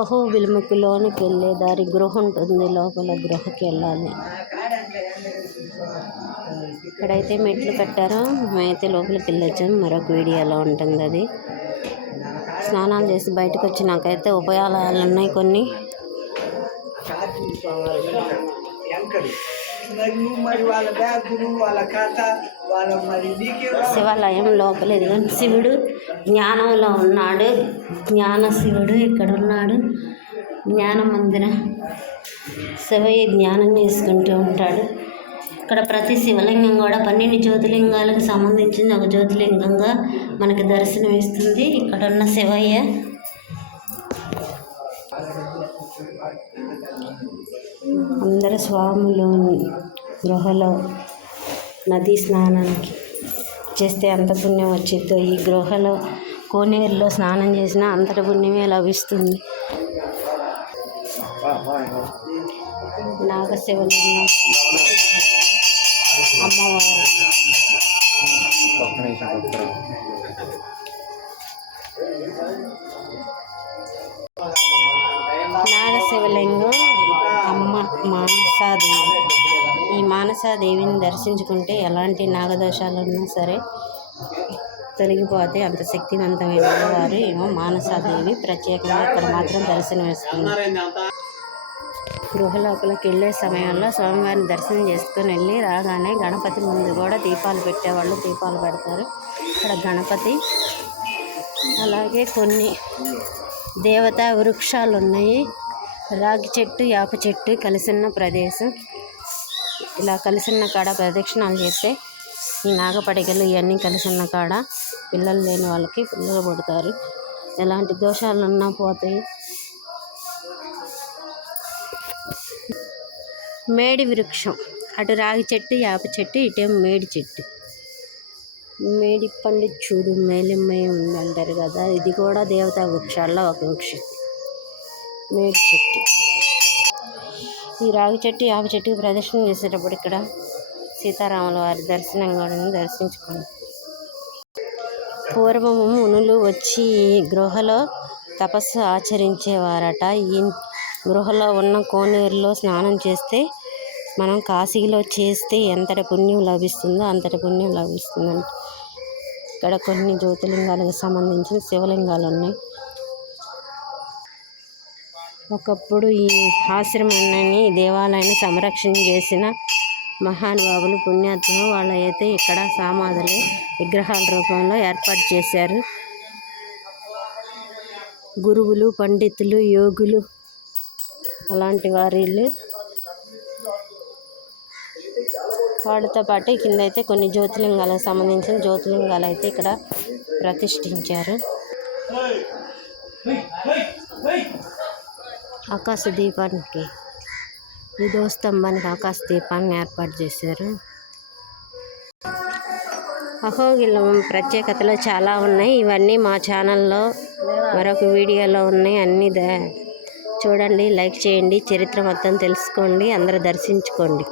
అహో విలుమకి లోనికి వెళ్ళే దారి గృహ ఉంటుంది. లోపల గృహకి వెళ్ళాలి. ఇక్కడైతే మెట్లు కట్టారో. మేమైతే లోపలికి వెళ్ళొచ్చాం మరొక వీడియో ఎలా ఉంటుంది అది. స్నానాలు చేసి బయటకు వచ్చినాకైతే ఉపయోగాలు ఉన్నాయి కొన్ని. మరి నువ్వు మరి వాళ్ళ బ్యాగులు వాళ్ళ ఖాతా వాళ్ళ మరి నీకే శివాలయం లోపల ఇదిగోండి శివుడు జ్ఞానంలో ఉన్నాడు. జ్ఞాన శివుడు ఇక్కడ ఉన్నాడు. జ్ఞాన మందిర శివయ్య జ్ఞానం చేసుకుంటూ ఉంటాడు. ఇక్కడ ప్రతి శివలింగం కూడా పన్నెండు జ్యోతిలింగాలకు సంబంధించిన ఒక జ్యోతిలింగంగా మనకి దర్శనం ఇస్తుంది ఇక్కడ ఉన్న శివయ్య అందరు స్వాములు గృహలో నదీ స్నానానికి చేస్తే అంత పుణ్యం వచ్చిద్దో. ఈ గృహలో కోనేరులో స్నానం చేసినా అంతటి పుణ్యమే లభిస్తుంది. నాగశివలింగం అమ్మవారు. శివలింగం అమ్మ మానసాదేవి. ఈ మానసాదేవిని దర్శించుకుంటే ఎలాంటి నాగదోషాలు ఉన్నా సరే తొలగిపోతే అంత శక్తివంతమైన వారు ఏమో మానసాదేవి. ప్రత్యేకంగా ఇక్కడ మాత్రం దర్శనం ఇస్తుంది. గృహలోపలికి వెళ్ళే సమయంలో స్వామివారిని దర్శనం చేసుకుని వెళ్ళి రాగానే గణపతి ముందు కూడా దీపాలు పెట్టేవాళ్ళు. దీపాలు పెడతారు. ఇక్కడ గణపతి అలాగే కొన్ని దేవతా వృక్షాలు ఉన్నాయి రాగి చెట్టు యాప చెట్టు కలిసిన ప్రదేశం. ఇలా కలిసిన కాడ ప్రదక్షిణాలు చేస్తే ఈ నాగపడికలు ఇవన్నీ కలిసిన కాడ పిల్లలు లేని వాళ్ళకి పిల్లలు పుడతారు. ఎలాంటి దోషాలు ఉన్నా పోతాయి. మేడి వృక్షం. అటు రాగి చెట్టు యాప చెట్టు ఇటేం మేడి చెట్టు. మేడి పండు చూడు మేలిమ్మై ఉందంటారు కదా. ఇది కూడా దేవతా వృక్షాల్లో ఒక వృక్షం మేడి చెట్టు. ఈ రాగి చెట్టు యాప చెట్టుకి ప్రదర్శన చేసేటప్పుడు ఇక్కడ సీతారాముల వారి దర్శనం కూడా దర్శించుకోండి. పూర్వము మునులు వచ్చి ఈ గృహలో తపస్సు ఆచరించేవారట. ఈ గృహలో ఉన్న కోనేరులో స్నానం చేస్తే మనం కాశీలో చేస్తే ఎంతటి పుణ్యం లభిస్తుందో అంతటి పుణ్యం లభిస్తుందంట. ఇక్కడ కొన్ని జ్యోతిలింగాలకు సంబంధించిన శివలింగాలు ఉన్నాయి. ఒకప్పుడు ఈ ఆశ్రమాన్ని దేవాలయాన్ని సంరక్షణ చేసిన మహానుభావులు పుణ్యాత్ములు వాళ్ళైతే ఇక్కడ సమాధులు విగ్రహాల రూపంలో ఏర్పాటు చేశారు. గురువులు పండితులు యోగులు అలాంటి వారిళ్ళు వాటితో పాటు కింద అయితే కొన్ని జ్యోతిలింగాలకు సంబంధించిన జ్యోతిలింగాలు అయితే ఇక్కడ ప్రతిష్ఠించారు. ఆకాశ దీపానికి ఇదో స్తంభానికి ఆకాశ దీపాన్ని ఏర్పాటు చేశారు. అహోగిలం ప్రత్యేకతలు చాలా ఉన్నాయి. ఇవన్నీ మా ఛానల్లో మరొక వీడియోలో ఉన్నాయి. అన్నీ చూడండి లైక్ చేయండి. చరిత్ర మొత్తం తెలుసుకోండి. అందరూ దర్శించుకోండి.